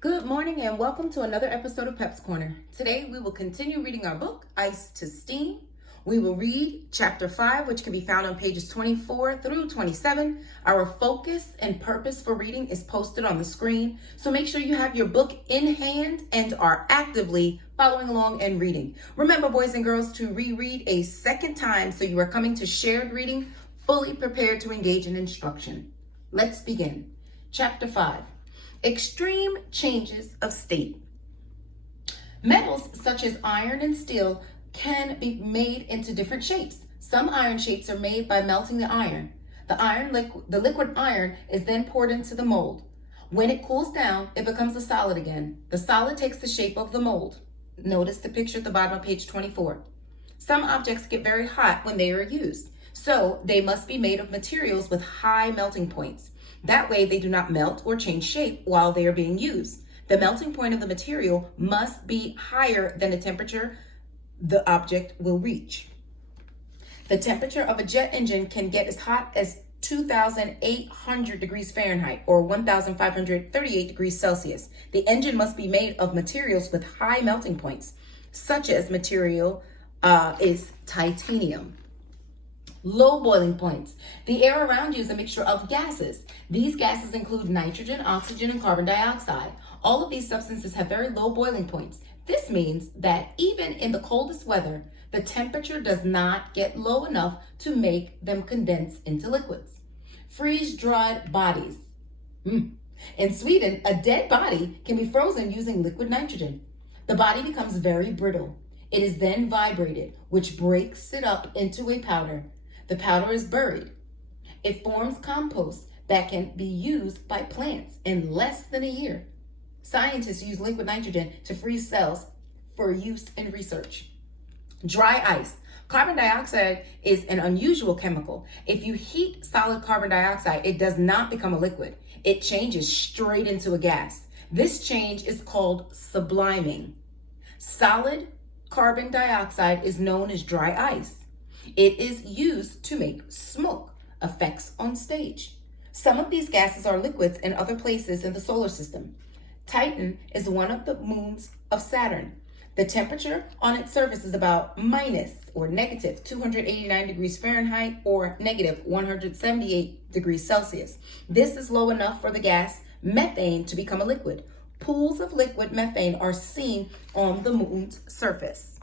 Good morning and welcome to another episode of Pep's Corner. Today we will continue reading our book, Ice to Steam. We will read chapter 5, which can be found on pages 24 through 27. Our focus and purpose for reading is posted on the screen, so make sure you have your book in hand and are actively following along and reading. Remember, boys and girls, to reread a second time so you are coming to shared reading, fully prepared to engage in instruction. Let's begin. Chapter 5. Extreme changes of state. Metals such as iron and steel can be made into different shapes. Some iron shapes are made by melting the iron. The liquid iron is then poured into the mold. When it cools down, it becomes a solid again. The solid takes the shape of the mold. Notice the picture at the bottom of page 24. Some objects get very hot when they are used, so they must be made of materials with high melting points. That way they do not melt or change shape while they are being used. The melting point of the material must be higher than the temperature the object will reach. The temperature of a jet engine can get as hot as 2,800 degrees Fahrenheit or 1,538 degrees Celsius. The engine must be made of materials with high melting points, such as material is titanium. Low boiling points. The air around you is a mixture of gases. These gases include nitrogen, oxygen, and carbon dioxide. All of these substances have very low boiling points. This means that even in the coldest weather, the temperature does not get low enough to make them condense into liquids. Freeze-dried bodies. In Sweden, a dead body can be frozen using liquid nitrogen. The body becomes very brittle. It is then vibrated, which breaks it up into a powder. The powder is buried. It forms compost that can be used by plants in less than a year. Scientists use liquid nitrogen to freeze cells for use in research. Dry ice. Carbon dioxide is an unusual chemical. If you heat solid carbon dioxide, it does not become a liquid. It changes straight into a gas. This change is called subliming. Solid carbon dioxide is known as dry ice. It is used to make smoke effects on stage. Some of these gases are liquids in other places in the solar system. Titan is one of the moons of Saturn. The temperature on its surface is about minus or negative 289 degrees Fahrenheit or negative 178 degrees Celsius. This is low enough for the gas methane to become a liquid. Pools of liquid methane are seen on the moon's surface.